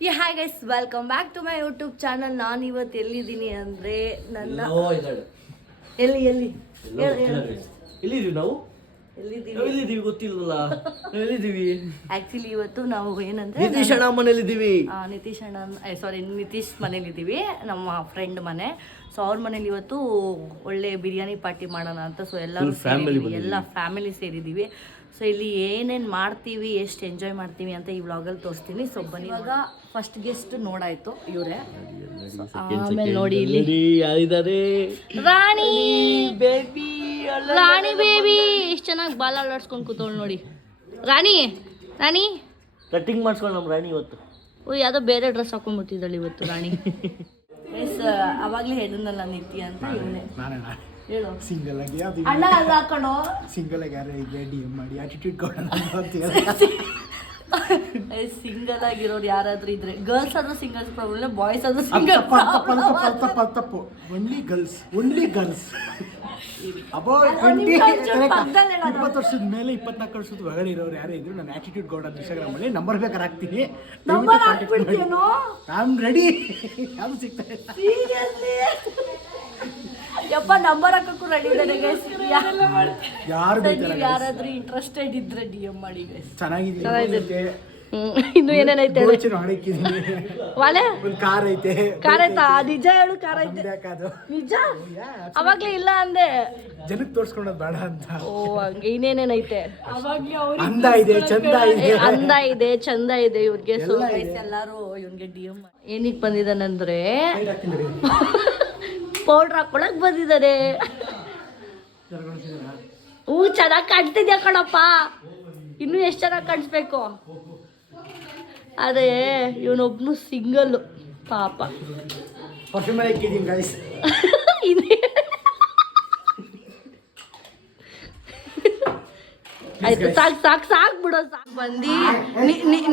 Hi guys, welcome back to my YouTube channel. ನಾನು ಇವತ್ತು ಎಲ್ಲಿದ್ದೀನಿ ಅಂದರೆ ನನ್ನ ಎಲ್ಲಿದ್ದೀವಿ ನಾವು ಎಲ್ಲಿದ್ದೀವಿ ಗೊತ್ತಿಲ್ವಲ್ಲ. ಎಲ್ಲಿದ್ದೀವಿ ಆ್ಯಕ್ಚುಲಿ ಇವತ್ತು ನಾವು ಏನಂದರೆ ನಿತೀಶ್ ಅಣ್ಣ ಮನೇಲಿದ್ದೀವಿ. ನಿತೀಶ್ ಮನೇಲಿದ್ದೀವಿ, ನಮ್ಮ ಫ್ರೆಂಡ್ ಮನೆ. ಸೊ ಅವ್ರ ಮನೇಲಿ ಇವತ್ತು ಒಳ್ಳೆ ಬಿರಿಯಾನಿ ಪಾರ್ಟಿ ಮಾಡೋಣ ಅಂತ. ಸೊ ಎಲ್ಲರೂ ಎಲ್ಲ ಫ್ಯಾಮಿಲಿ ಸೇರಿದ್ದೀವಿ. ಸೊ ಇಲ್ಲಿ ಏನೇನು ಮಾಡ್ತೀವಿ, ಎಷ್ಟು ಎಂಜಾಯ್ ಮಾಡ್ತೀವಿ ಅಂತ ಈ ವ್ಲಾಗಲ್ಲಿ ತೋರಿಸ್ತೀನಿ. ಸೊ ಬನ್ನಿ. ಇವಾಗ ಫಸ್ಟ್ ಗೆಸ್ಟ್ ನೋಡಾಯ್ತು ಇವರೇ. ಆಮೇಲೆ ನೋಡಿ ಇಲ್ಲಿ ಯಾರಿದ್ದಾರೆ, ರಾಣಿ ಬೇಬಿ. ರಾಣಿ ಬೇಬಿ ಎಷ್ಟು ಚೆನ್ನಾಗಿ ಬಾಲ ಅಲ್ಲಾಡ್ಸ್ಕೊಂಡು ಕೂತವಳು ನೋಡಿ. ರಾಣಿ ರಾಣಿ ಕಟ್ಟಿಂಗ್ ಮಾಡಿಸ್ಕೊಂಡು ನಮ್ಮ ರಾಣಿ ಇವತ್ತು. ಯಾವುದೋ ಬೇರೆ ಡ್ರೆಸ್ ಹಾಕೊಂಡ್ಬಿಟ್ಟಿದ್ದಾಳೆ ಇವತ್ತು ರಾಣಿ. ಎಸ್ ಅವಾಗಲೇ ಹೇಳಿದ್ನಲ್ಲ ನಿತ್ಯ ಅಂತ ಇವನೇ. ಹೇಳು. ಸಿಂಗಲ್ ಆಗಿ ಅಣ್ಣ ಅಲ್ಲ ಹಾಕೊಂಡು ಸಿಂಗಲ್ ಆಗಿ ಯಾರು ಇದೆ ಡಿ ಎಂ ಮಾಡಿ ಆಟಿಟ್ಯೂಡ್ ಕೊಡೋಣ ಅಂತ. ಸಿಂಗಲ್ ಆಗಿರೋರು ಯಾರಾದ್ರೂ ಇದ್ರೆ, ಗರ್ಲ್ಸ್ ಆದ್ರೂ ಸಿಂಗಲ್ಸ್ ಪ್ರಾಬ್ಲಮ್, ಬಾಯ್ಸ್ ಆದ್ರೂ ಸಿಂಗಲ್ ತಪ್ಪು. ಓನ್ಲಿ ಗರ್ಲ್ಸ್ ಅಬೌಟ್ 20 ವರ್ಷದ ಮೇಲೆ 24 ವರ್ಷದ ಒಳಗಡೆ ಇರೋರು ಯಾರೇ ಇದ್ರು ನನ್ನ ಆಟಿಟ್ಯೂಡ್ ಗೌಡ ಇನ್ಸ್ಟಾಗ್ರಾಮ್ ಅಲ್ಲಿ ನಂಬರ್ ಬೇಕಾದ್ರೆ ಹಾಕ್ತೀನಿ. I am ready. ಯಾರು ಸಿಗ್ತಾ ಇಲ್ಲ. ಯಪ್ಪ ನಂಬರ್ ಹಾಕಕ್ಕೂ ರೆಡಿ ಇದ್ದಾರೆ ಗೈಸ್. ಯಾರಾದ್ರೂ ಇಂಟ್ರೆಸ್ಟೆಡ್ ಇದ್ರೆ ಡಿ ಎಂ ಮಾಡಿ ಗೈಸ್. ಚೆನ್ನಾಗಿದೆ. ಇನ್ನು ಏನೇನೈತೆ ವಾಲೆ ಕಾರ್ ಐತೆ. ಕಾರ್ ಆಯ್ತಾ? ನಿಜ ಹೇಳು, ಕಾರ್ ಐತೆ ನಿಜ. ಅವಾಗ್ಲೇ ಇಲ್ಲ ಅಂದೆ, ಜನಕ್ಕೆ ತೋರ್ಸ್ಕೊಳೋದು ಬೇಡ ಅಂತ. ಓ ಹಂಗೆ. ಇನ್ನೇನೇನೈತೆ? ಅಂದ ಇದೆ, ಚಂದ ಇದೆ, ಅಂದ ಇದೆ, ಚಂದ ಇದೆ ಇವ್ರಿಗೆ. ಸೊ ಗೈಸ್ ಎಲ್ಲಾರು ಇವ್ನಿಗೆ ಡಿ ಎಂ ಏನಕ್ಕೆ ಬಂದಿದ್ದಾನಂದ್ರೆ ಪೌಡ್ರ್ ಹಾಕೊಳಕ್ ಬಂದಿದ್ದಾರೆ. ಚೆನ್ನಾಗಿ ಕಾಣ್ತಿದ್ಯಾ ಕಣಪ್ಪ, ಇನ್ನೂ ಎಷ್ಟು ಚೆನ್ನಾಗಿ ಕಾಣಿಸ್ಬೇಕು. ಅದೇ ಇವನೊಬ್ನು ಸಿಂಗಲ್ಲು ಪಾಪ. ಪರ್ಫ್ಯೂಮ್ ಹಾಕಿದ್ದೀನಿ ಗೈಸ್. ಆಯ್ತು, ಸಾಕು ಬಿಡೋ, ಸಾಕು. ಬಂದು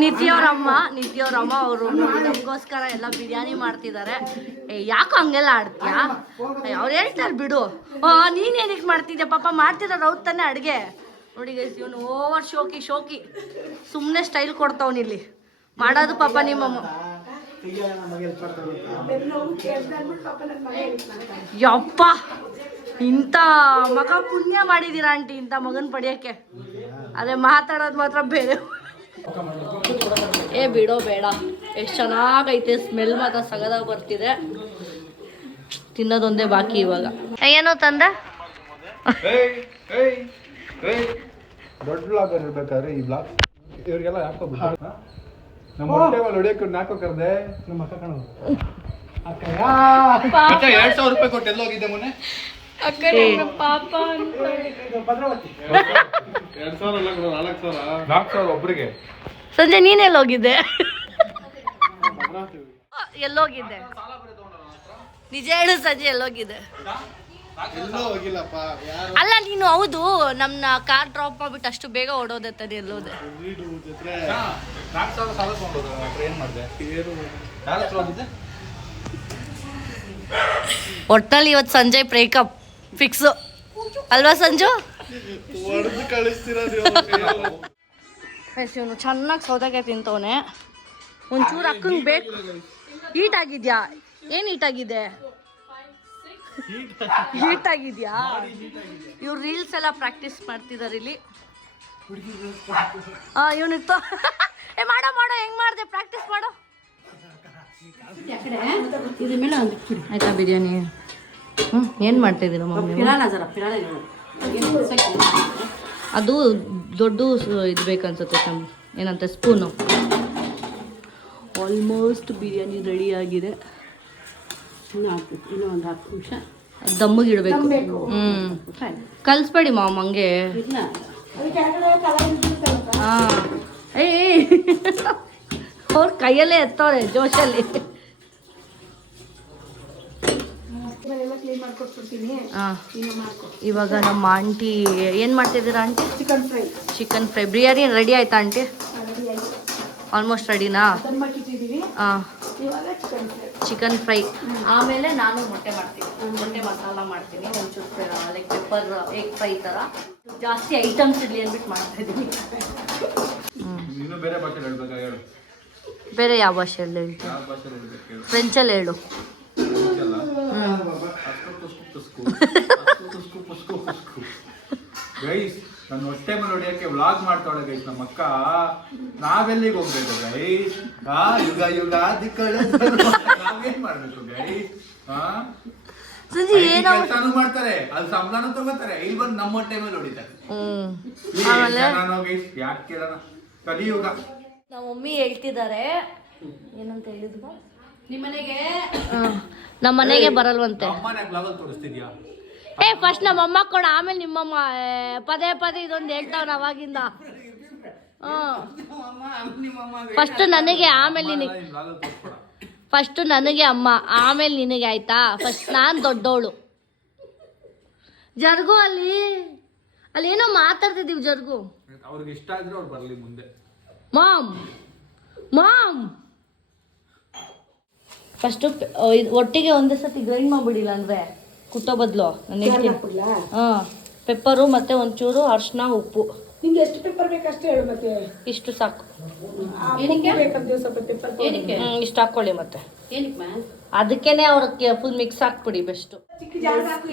ನಿತ್ಯವ್ರಮ್ಮ ಅವರು ನಮಗೋಸ್ಕರ ಎಲ್ಲ ಬಿರಿಯಾನಿ ಮಾಡ್ತಿದ್ದಾರೆ. ಯಾಕೋ ಹಂಗೆಲ್ಲ ಆಡ್ತೀಯಾ? ಅವ್ರು ಹೇಳ್ತಾರೆ ಬಿಡು. ನೀನು ಏನಕ್ಕೆ ಮಾಡ್ತಿದ್ಯಾ? ಪಾಪ ಮಾಡ್ತಿದ್ದಾರೆ ಅವ್ರು ತಾನೇ ಅಡುಗೆ. ನೋಡಿ ಗೈಸ್, ಇವನು ಓವರ್ ಶೋಕಿ ಸುಮ್ಮನೆ ಸ್ಟೈಲ್ ಕೊಡ್ತಾವನಿಲ್ಲಿ ಮಾಡೋದು. ಪಾಪ ನಿಮ್ಮಮ್ಮ ಯಪ್ಪ ಇಂಥ ಮಗ ಪುಣ್ಯ ಮಾಡಿದ್ದೀರಾ ಆಂಟಿ, ಇಂಥ ಮಗನ ಪಡೆಯೋಕ್ಕೆ. ಅದೇ ಮಾತಾಡೋದು ಮಾತ್ರ ಬೇರೆ. ಬಿಡೋ ಬೇಡ. ಎಷ್ಟು ಚೆನ್ನಾಗೈತೆ, ಸ್ಮೆಲ್ ಮಾತ್ರ ಸಗದಾಗ ಬರ್ತಿದೆ. ತಿನ್ನೋದೊಂದೇ ಬಾಕಿ ಇವಾಗ. ಏನೋ ತಂದ ದೊಡ್ಡ ಬ್ಲಾಗರ್ ಇರ್ಬೇಕಾದ್ರೆ ಈ ಬ್ಲಾಗ್ ಇವ್ರಿಗೆಲ್ಲ ಯಾಕೋ ನಮ್ಮ ಹೊಟ್ಟೆ ಮೇಲೆ ಹೊಡಿಯೋಕೆ ನಾಲ್ಕು ಕರೆದೆ. ನಮ್ಮ ಅಕ್ಕ ಕಾಣೋದು ಅಕ್ಕಯ್ಯ 2000 ರೂಪಾಯಿ ಕೊಟ್ಟು ಎಲ್ಲೋಗಿದ್ದೆ ಮೊನ್ನೆ. ಪಾಪ ಭದ್ರಾವತಿ 4,000 ಒಬ್ರಿಗೆ. ಸಂಜೆ ನೀನೆಲ್ಲ ಹೋಗಿದ್ದೆ? ಎಲ್ಲೋಗಿದ್ದೆ ನಿಜ ಹೇಳು ಸಂಜೆ, ಎಲ್ಲೋಗಿದ್ದೆ? ಅಲ್ಲ ನೀನು, ಹೌದು, ನಮ್ನ ಕಾರ್ ಡ್ರಾಪ್ ಮಾಡ್ಬಿಟ್ಟು ಅಷ್ಟು ಬೇಗ ಓಡೋದತ್ತಾನೆ. ಎಲ್ಲೋದೆ? ಒಟ್ಟಲ್ಲಿ ಇವತ್ತು ಸಂಜೆ ಬ್ರೇಕಪ್ ಫಿಕ್ಸು ಅಲ್ವಾ ಸಂಜು? ಇವನು ಚೆನ್ನಾಗಿ ಸೌದೆಕಾಯಿ ತಿಂತವನೆ. ಒಂಚೂರು ಅಕ್ಕಂಗೆ ಬೇಕು. ಹೀಟ್ ಆಗಿದ್ಯಾ? ಏನು ಹೀಟ್ ಆಗಿದೆ? ಹೀಟ್ ಆಗಿದ್ಯಾ? ಇವ್ರು ರೀಲ್ಸ್ ಎಲ್ಲ ಪ್ರಾಕ್ಟೀಸ್ ಮಾಡ್ತಿದ್ದಾರೆ ಇಲ್ಲಿ. ಇವನಿತ್ತು ಮಾಡೋ ಹೆಂಗ್ ಮಾಡಿದೆ? ಪ್ರಾಕ್ಟೀಸ್ ಮಾಡೋ. ಆಯ್ತಾ ಬಿರಿಯಾನಿ? ಏನು ಮಾಡ್ತಾಯಿದ್ದೀರ ಮಮ್ಮಿ? ಅದು ದೊಡ್ಡ ಇದು ಬೇಕನ್ಸುತ್ತೆ, ಏನಂತ ಸ್ಪೂನು. ಆಲ್ಮೋಸ್ಟ್ ಬಿರಿಯಾನಿ ರೆಡಿ ಆಗಿದೆ. ಇನ್ನೊಂದು 10 ನಿಮಿಷ ದಮ್ಮಿಗೆ ಇಡಬೇಕು. ಕಲಿಸ್ಬೇಡಿ ಮಾಮ ಹಂಗೆ. ಹಾಂ, ಅವ್ರ ಕೈಯಲ್ಲೇ ಎತ್ತವ್ರೆ ಜೋಶಲ್ಲಿ. ಇವಾಗ ನಮ್ಮ ಆಂಟಿ ಏನು ಮಾಡ್ತಿದ್ದೀರಾ aunty? Chicken fry. Biryani ready ಆಯ್ತಾ ಆಂಟಿ? ಆಲ್ಮೋಸ್ಟ್ ರೆಡಿನಾ? ಹಾಂ, ಚಿಕನ್ ಫ್ರೈ. ಆಮೇಲೆ ನಾನು ಮೊಟ್ಟೆ ಮಾಡ್ತೀನಿ, ಮೊಟ್ಟೆ ಮಸಾಲ ಮಾಡ್ತೀನಿ. ಒಂಚೂರು ಲೈಕ್ ಪೆಪ್ಪರ್ ಎಗ್ ಫ್ರೈ ಥರ ಜಾಸ್ತಿ ಐಟಮ್ಸ್ ಇರಲಿ ಅಂದ್ಬಿಟ್ಟು ಮಾಡ್ತಾ ಇದ್ದೀನಿ. ಬೇರೆ ಯಾವ ಭಾಷೆಯಲ್ಲಿ ಹೇಳ್ತೀನಿ? ಯಾವ ಭಾಷೆಯಲ್ಲಿ ಹೇಳ್ಬೇಕು ಹೇಳು? ಫ್ರೆಂಚಲ್ಲಿ ಹೇಳು. ಗೈಸ್ ನನ್ನ ಹೊಟ್ಟೆ ಮೇಲೆ ಹೊಡಿಯಕ್ಕೆ ವ್ಲಾಗ್ ಮಾಡ್ತಾಳೆ ಗೈಸ್ ನಮ್ಮ ಅಕ್ಕ. ನಾವೆಲ್ಲಿಗೆ ಹೋಗ್ಬೇಕು ಗೈಸ್? ಯುಗ ಯುಗಾದಿ ನಾವೇನ್ ಮಾಡ್ಬೇಕು ಗೈಸ್? ಕೆಲಸನೂ ಮಾಡ್ತಾರೆ, ಅಲ್ಲಿ ಸಂಬಳನೂ ತಗೋತಾರೆ, ಇಲ್ಲಿ ಬಂದು ನಮ್ಮ ಹೊಟ್ಟೆ ಮೇಲೆ ಹೊಡಿತಾರೆ. ಗೈಸ್ ಯಾಕೆ ಕೇಳೋಣ, ಕಲಿಯುಗ. ನಮ್ಮ ಮಮ್ಮಿ ಹೇಳ್ತಿದ್ದಾರೆ ಏನಂತ ಹೇಳಿದ್ರು, ನಮ್ಮ ಮನೆಗೆ ಬರಲ್ವಂತೆ. ಅಮ್ಮನೇ ಬ್ಲಾಗಲ್ಲಿ ತೋರಿಸ್ತಿದ್ಯಾ? ಫಸ್ಟ್ ನಮ್ಮ ಅಮ್ಮ ಕೊಡ, ಆಮೇಲೆ ನಿಮ್ಮಮ್ಮ ಪದೇ ಪದೇ ಇದೊಂದು ಹೇಳ್ತಾವ್ ಅವಾಗಿಂದ. ಫಸ್ಟ್ ನನಗೆ, ಆಮೇಲೆ ನಿನಗೆ. ಫಸ್ಟ್ ನನಗೆ ಅಮ್ಮ, ಆಮೇಲೆ ನಿನಗೆ, ಆಯ್ತಾ? ಫಸ್ಟ್ ನಾನು ದೊಡ್ಡವಳು. ಜರ್ಗು ಅಲ್ಲಿ ಏನೋ ಮಾತಾಡ್ತಿದ್ದೀವಿ ಜರ್ಗು. ಅವ್ರಿಗೆ ಇಷ್ಟ ಆದ್ರೆ ಅವ್ರು ಬರ್ಲಿ ಮುಂದೆ. ಮಾಮ್ ಫಸ್ಟು ಒಟ್ಟಿಗೆ ಒಂದೇ ಸತಿ ಗ್ರೈಂಡ್ ಮಾಡ್ಬಿಡಿಲ್ಲ ಅಂದ್ರೆ ಕುಟ್ಟೋ ಬದಲು ನಾನು ಹೇಳ್ತೀನಿ. ಪೆಪ್ಪರು ಮತ್ತೆ ಒಂಚೂರು ಅರ್ಶಿನ, ಉಪ್ಪು. ನಿಂಗೆ ಎಷ್ಟು ಪೆಪ್ಪರ್ ಬೇಕಷ್ಟೇ ಹೇಳು. ಮತ್ತೆ ಇಷ್ಟು ಸಾಕು. ಇಷ್ಟು ಹಾಕೊಳ್ಳಿ. ಮತ್ತೆ ಅದಕ್ಕೇನೆ ಅವ್ರಿಗೆ ಫುಲ್ ಮಿಕ್ಸ್ ಹಾಕ್ಬಿಡಿ ಬೆಸ್ಟ್.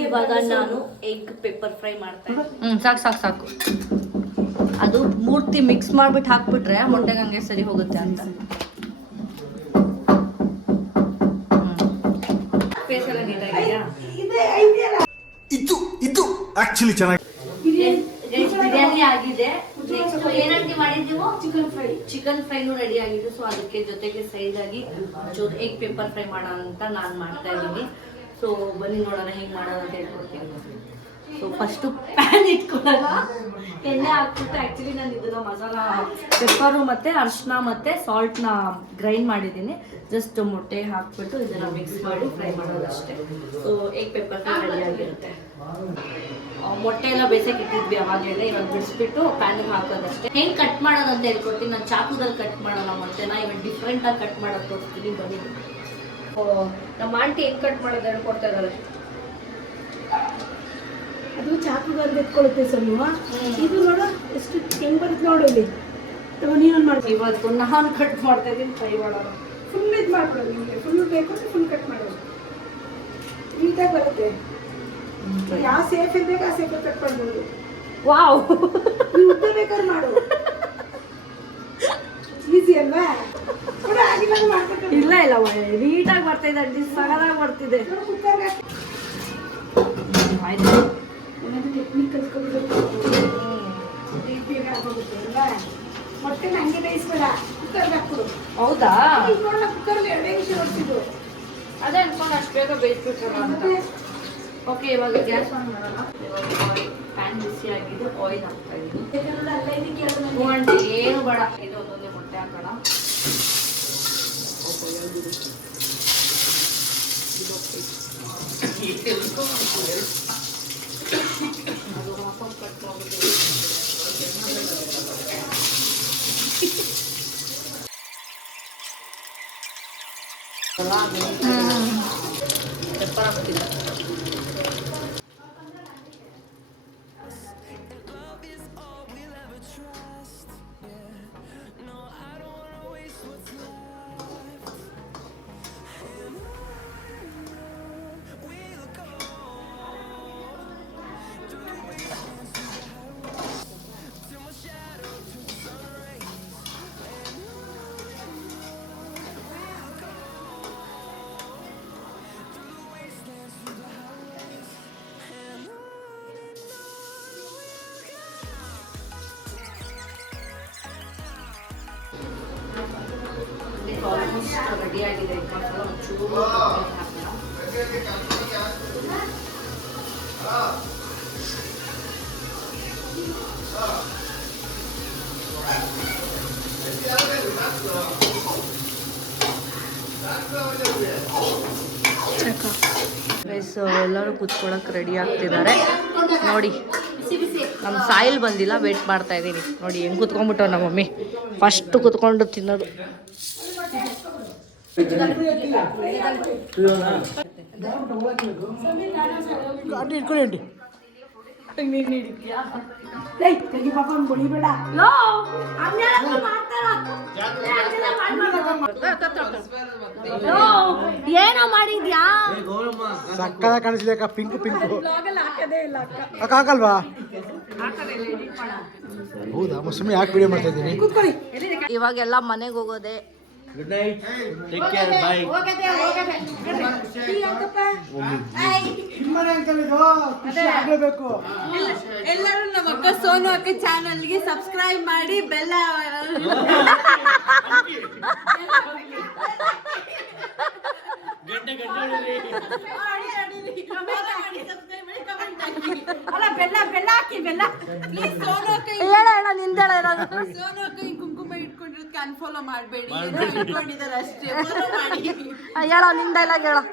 ಇವಾಗ ನಾನು ಎಗ್ ಪೆಪ್ಪರ್ ಫ್ರೈ ಮಾಡ್ತೇನೆ. ಸಾಕು. ಅದು ಮೂರ್ತಿ ಮಿಕ್ಸ್ ಮಾಡ್ಬಿಟ್ಟು ಹಾಕ್ಬಿಟ್ರೆ ಮೊಟ್ಟೆಗೆ ಹಂಗೆ ಸರಿ ಹೋಗುತ್ತೆ ಅಂತ. ಇದು ಆಕ್ಚುಲಿ ಚೆನ್ನಾಗಿ ಬಿರಿಯಾನಿ ಆಗಿದೆ. ಏನ್ ಅಡುಗೆ ಮಾಡಿದ್ದೀವೋ? ಚಿಕನ್ ಫ್ರೈನು ರೆಡಿ ಆಗಿದೆ. ಸೊ ಅದಕ್ಕೆ ಜೊತೆಗೆ ಸೈಡ್ ಆಗಿ ಎಗ್ ಪೆಪ್ಪರ್ ಫ್ರೈ ಮಾಡೋಣ ಅಂತ ನಾನು ಮಾಡ್ತಾ ಇದ್ದೀನಿ. ಸೊ ಬನ್ನಿ ನೋಡೋಣ ಹೆಂಗ್ ಮಾಡೋಣ ಅಂತ ಹೇಳ್ಕೊಡ್ತೀನಿ. ಸೊ ಫಸ್ಟು ಪ್ಯಾನ್ ಇಟ್ಕೊಳ್ಳೋಣ, ಎಣ್ಣೆ ಹಾಕ್ಬಿಟ್ಟು. ಆ್ಯಕ್ಚುಲಿ ನಾನು ಇದನ್ನ ಮಸಾಲ ಪೆಪ್ಪರು ಮತ್ತು ಅರಿಶಿನ ಮತ್ತು ಸಾಲ್ಟ್ನ ಗ್ರೈಂಡ್ ಮಾಡಿದ್ದೀನಿ. ಜಸ್ಟ್ ಮೊಟ್ಟೆ ಹಾಕ್ಬಿಟ್ಟು ಇದನ್ನು ಮಿಕ್ಸ್ ಮಾಡಿ ಫ್ರೈ ಮಾಡೋದಷ್ಟೇ. So egg pepper fry ready ಆಗಿರುತ್ತೆ. ಮೊಟ್ಟೆ ಎಲ್ಲ ಬೇಸಕ್ಕೆ ಇಟ್ಟಿದ್ವಿ ಅವಾಗಲೇ, ಇವಾಗ ಬಿಡಿಸ್ಬಿಟ್ಟು ಪ್ಯಾನಿಗೆ ಹಾಕೋದಷ್ಟೇ. ಹೆಂಗೆ ಕಟ್ ಮಾಡೋದು ಅಂತ ಹೇಳ್ಕೊಡ್ತೀನಿ. ನಾನು ಚಾಕುದಲ್ಲಿ ಕಟ್ ಮಾಡೋಣ ಮೊಟ್ಟೆನ, ಇವಾಗ ಡಿಫ್ರೆಂಟಾಗಿ ಕಟ್ ಮಾಡೋದು ತೋರಿಸ್ತೀನಿ ಬನ್ನಿ. ನಮ್ಮ ಆಂಟಿ ಹೆಂಗೆ ಕಟ್ ಮಾಡೋದು ಹೇಳ್ಕೊಡ್ತಾ ಇದ್ದಾರೆ. ಅದು ಚಾಕುಗಾರ ಎತ್ಕೊಳ್ಳುತ್ತೆ ಸ್ವಲ್ಪ. ಇದು ನೋಡು ಎಷ್ಟು ಹೆಂಗ್ ಬರುತ್ತೆ ನೋಡು. ಇಲ್ಲಿ ನೀನು ಮಾಡ್ತೀವಿ. ಇವತ್ತು ನಾನು ಕಟ್ ಮಾಡ್ತಾ ಇದ್ದೀನಿ ಫ್ರೈ ಮಾಡೋಣ. ಫುಲ್ ಇದು ಮಾಡ್ಕೊಳ್ಳೋದು. ನಿಮಗೆ ಫುಲ್ ಬೇಕು ಅಂದರೆ ಫುಲ್ ಕಟ್ ಮಾಡೋದು, ನೀಟಾಗಿ ಬರುತ್ತೆ. ಯಾವ ಸೇಫ್ ಇರ್ಬೇಕು ಆ ಸೇಫ್ ಕಟ್ ಮಾಡ್ಬೋದು. ವಾವ್, ನೀವು ಉದ್ದ ಬೇಕಾದ್ರೆ ಮಾಡು. ಈಸಿ ಅಲ್ವಾ? ಕೂಡ ಆಗಿಲ್ಲ ಮಾಡ್ಬೇಕು. ಇಲ್ಲ ನೀಟಾಗಿ ಬರ್ತಾ ಇದೆ ಅಡ್ಡಿ, ಸಗದಾಗಿ ಬರ್ತಿದೆ. ಕುಕ್ಕರ್ಗೆ ಆಯ್ತು. ಏನಾದರೂ ಟೆಕ್ನಿಕ್ ಕಲ್ತ್ಕೊಳ್ಬೇಕು. ಬೇಗ ಆಗೋಗುತ್ತೆ ಅಲ್ವಾ? ಮೊಟ್ಟೆನ ಹಂಗೆ ಬೇಯಿಸ್ಬೇಡ, ಕುಕ್ಕರ್ಗೆ ಹಾಕ್ಬಿಡು. ಹೌದಾ? ನೋಡೋಣ, ಕುಕ್ಕರ್ಲಿ 2 ನಿಮಿಷ ಹೊಡ್ತಿದ್ದು. ಅದೇ ಅನ್ಕೊಂಡು ಅಷ್ಟು ಬೇಗ ಬೇಯಿಸ್ಬಿಟ್ರಲ್ಲ ಅಂತ. ಓಕೆ, ಇವಾಗ ಗ್ಯಾಸ್ ಆನ್ ಮಾಡೋಣ. ಪ್ಯಾನ್ ಬಿಸಿ ಆಗಿದೆ, ಆಯಿಲ್ ಹಾಕ್ತಾ ಇದ್ದೀನಿ. ಏನು ಬೇಡ, ಇದು ಒಂದೊಂದೇ ಮೊಟ್ಟೆ ಹಾಕೋಣ. ಅದು ಹಾಕೊಂಡು ಕಟ್ ಮಾಡ್ಬಿಟ್ಟು ಪೆಪ್ಪರ್ ಹಾಕ್ತೀನಿ. ಆಲ್ಮೋಸ್ಟ್ ರೆಡಿ ಆಗಿದೆ. ಒಂಚೂರು ಎಲ್ಲರೂ ಕೂತ್ಕೊಳ್ಳೋಕೆ ರೆಡಿ ಆಗ್ತಿದ್ದಾರೆ ನೋಡಿ. ನಮ್ಮ ಸಾಯಿಲ್ ಬಂದಿಲ್ಲ, ವೇಟ್ ಮಾಡ್ತಾ ಇದ್ದೀನಿ. ನೋಡಿ ಹೆಂಗೆ ಕೂತ್ಕೊಂಡ್ಬಿಟ್ಟು ನಮ್ಮ ಮಮ್ಮಿ ಫಸ್ಟ್ ಕೂತ್ಕೊಂಡು ತಿನ್ನೋದು. ಪಾಪ ಬಳಿಬೇಡ. ಏನೋ ಮಾಡಿದ್ಯಾ ಸಕ್ಕದ ಕಾಣಿಸ್ಲಿ ಅಕ್ಕ, ಪಿಂಕ್ ಪಿಂಕು ಅಕ್ಕ ಹಾಕಲ್ವಾ? ಹೌದಾ, ಸುಮ್ಮನೆ ಯಾಕೆ ವಿಡಿಯೋ ಮಾಡ್ತಾ ಇದ್ದೀನಿ. ಇವಾಗೆಲ್ಲ ಮನೆಗೆ ಹೋಗೋದೆ. ಗುಡ್ ನೈಟ್, ಟೇಕ್ ಕೇರ್, ಬಾಯ್. ಎಲ್ಲರೂ ನಮ್ಮ ಅಕ್ಕ ಸೋನು ಅಕ್ಕ ಚಾನಲ್ಗೆ ಸಬ್ಸ್ಕ್ರೈಬ್ ಮಾಡಿ ಬೆಲ್ಲ ಬೆಲ್ಲ ಹಾಕಿ ಬೆಲ್ಲ ಪ್ಲೀಸ್. ಸೋನು ಅಕ್ಕ ಹೇಳ ನಿಂದೇಳ ಸೋನು ಅಕ್ಕ ಹಿಂಗ್ ಕುಂಕುಮ ಇಟ್ಕೊಂಡಿರೋದಕ್ಕೆ ಅನ್ಫಾಲೋ ಮಾಡಬೇಡಿ, ಇಟ್ಕೊಂಡಿದ್ದಾರೆ ಅಷ್ಟೇ. ಹೇಳೋ ನಿಂದ ಎಲ್ಲ ಹೇಳೋ.